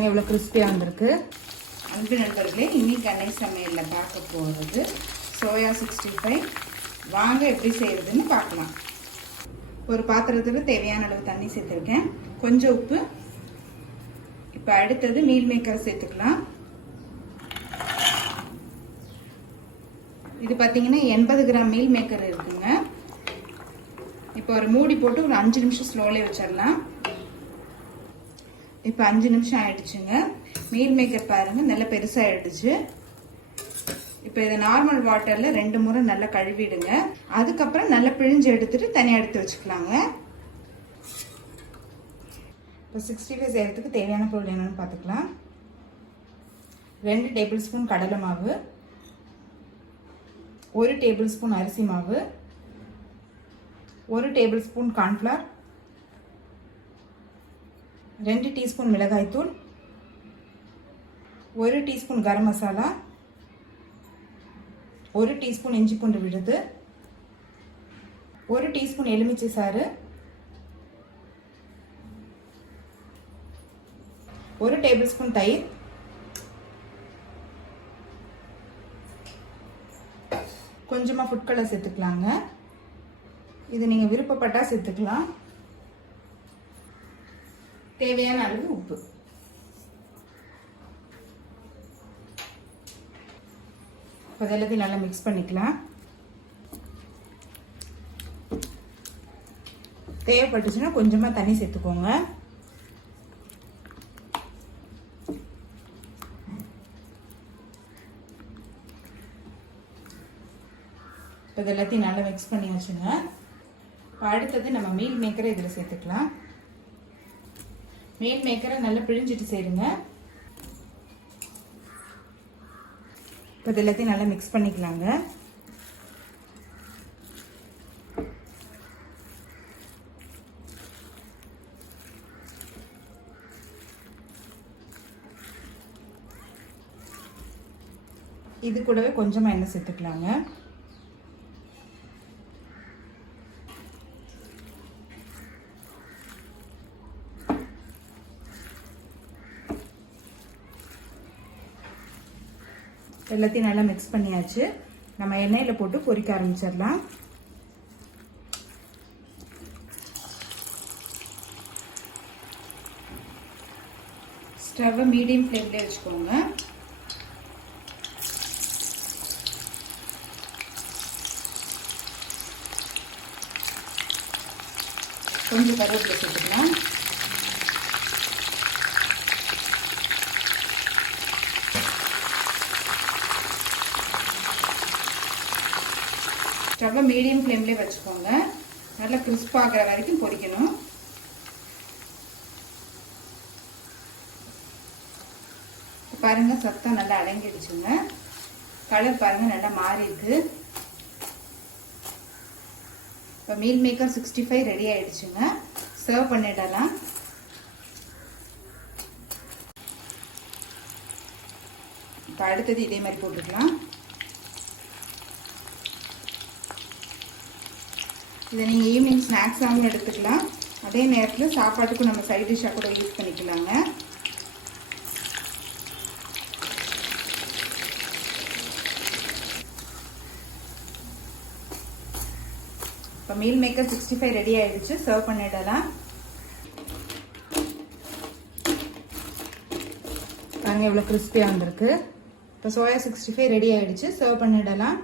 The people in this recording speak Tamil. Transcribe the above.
பாருங்கள் எவ்வளோ கிறிஸ்பியாக வந்திருக்கு. அன்பு நண்பர்களே, இன்னைக்கு அன்னை சமையலில் பார்க்க போகிறது சோயா 65. வாங்க எப்படி செய்கிறதுன்னு பார்க்கலாம். ஒரு பாத்திரத்தில் தேவையான அளவு தண்ணி சேர்த்துருக்கேன், கொஞ்சம் உப்பு. இப்போ அடுத்தது மீல் மேக்கரை சேர்த்துக்கலாம். இது பார்த்தீங்கன்னா 80 கிராம் மீல் மேக்கர் இருக்குங்க. இப்போ ஒரு மூடி போட்டு ஒரு 5 நிமிஷம் ஸ்லோலே வச்சிடலாம். இப்போ 5 நிமிஷம் ஆயிடுச்சுங்க. மீல் மேக்கர் பாருங்க நல்லா பெருசாகிடுச்சு. இப்போ இதை நார்மல் வாட்டரில் 2 முறை நல்லா கழுவிடுங்க. அதுக்கப்புறம் நல்லா பிழிஞ்சு எடுத்துட்டு தனியாக எடுத்து வச்சுக்கலாங்க. இப்போ 65 செய்கிறதுக்கு தேவையான பொருள் என்னன்னு பார்த்துக்கலாம். 2 டேபிள் ஸ்பூன் கடலை மாவு, 1 டேபிள் ஸ்பூன் அரிசி மாவு, 1 டேபிள் ஸ்பூன் கார்ன்ஃப்ளவர், 2 டீஸ்பூன் மிளகாய்த்தூள், 1 டீஸ்பூன் கரம் மசாலா, 1 டீஸ்பூன் இஞ்சி பூண்டு விழுது, 1 டீஸ்பூன் எலுமிச்சை சாறு, 1 டேபிள் ஸ்பூன் தயிர், கொஞ்சமாக ஃபுட் கலர் சேர்த்துக்கலாங்க. இது நீங்கள் விருப்பப்பட்டால் சேர்த்துக்கலாம். தேவையான அளவு உப்பு. இப்போ எல்லாத்தையும் நல்லா மிக்ஸ் பண்ணிக்கலாம். தேவைப்பட்டுச்சுன்னா கொஞ்சமாக தண்ணி சேர்த்துக்கோங்க. இது எல்லாத்தையும் நல்லா மிக்ஸ் பண்ணி வச்சுங்க. இப்போ அடுத்தது நம்ம மீல் மேக்கரை இதில் சேர்த்துக்கலாம். மீல் மேக்கரை நல்லா பிழிஞ்சிட்டு சேருங்க. இப்போ இது எல்லாத்தையும் நல்லா மிக்ஸ் பண்ணிக்கலாங்க. இது கூடவே கொஞ்சமாக எண்ணெய் சேர்த்துக்கலாங்க. எல்லாத்தையும் நல்லா மிக்ஸ் பண்ணியாச்சு. நம்ம எண்ணெயில் போட்டு பொரிக்க ஆரம்பிச்சிடலாம். ஸ்டவ்வை மீடியம் ஃப்ளேம்ல வச்சுக்கோங்க. கொஞ்சம் கருவேப்பிலை சேர்த்துக்கலாம். ஸ்டவ்வை மீடியம் ஃப்ளேம்லேயே வச்சுக்கோங்க. நல்லா கிறிஸ்ப் ஆகிற வரைக்கும் பொரிக்கணும். பாருங்க சத்தம் நல்லா அடங்கிடுச்சுங்க. கலர் பாருங்க நல்லா மாறி இருக்கு. இப்போ மீல் மேக்கர் 65 ரெடி ஆயிடுச்சுங்க. சர்வ் பண்ணிடலாம். இப்போ அடுத்தது இதே மாதிரி போட்டுக்கலாம். இதை நீங்கள் ஈவினிங் ஸ்நாக்ஸாகவும் எடுத்துக்கலாம். அதே நேரத்தில் சாப்பாட்டுக்கும் நம்ம சைட் டிஷ்ஷாக கூட யூஸ் பண்ணிக்கலாங்க. இப்போ மீல் மேக்கர் 65 ரெடி ஆயிடுச்சு. சர்வ் பண்ணிடலாம். பாருங்க எவ்வளோ கிறிஸ்பியாக வந்திருக்கு. இப்போ சோயா 65 ரெடி ஆயிடுச்சு. சர்வ் பண்ணிடலாம்.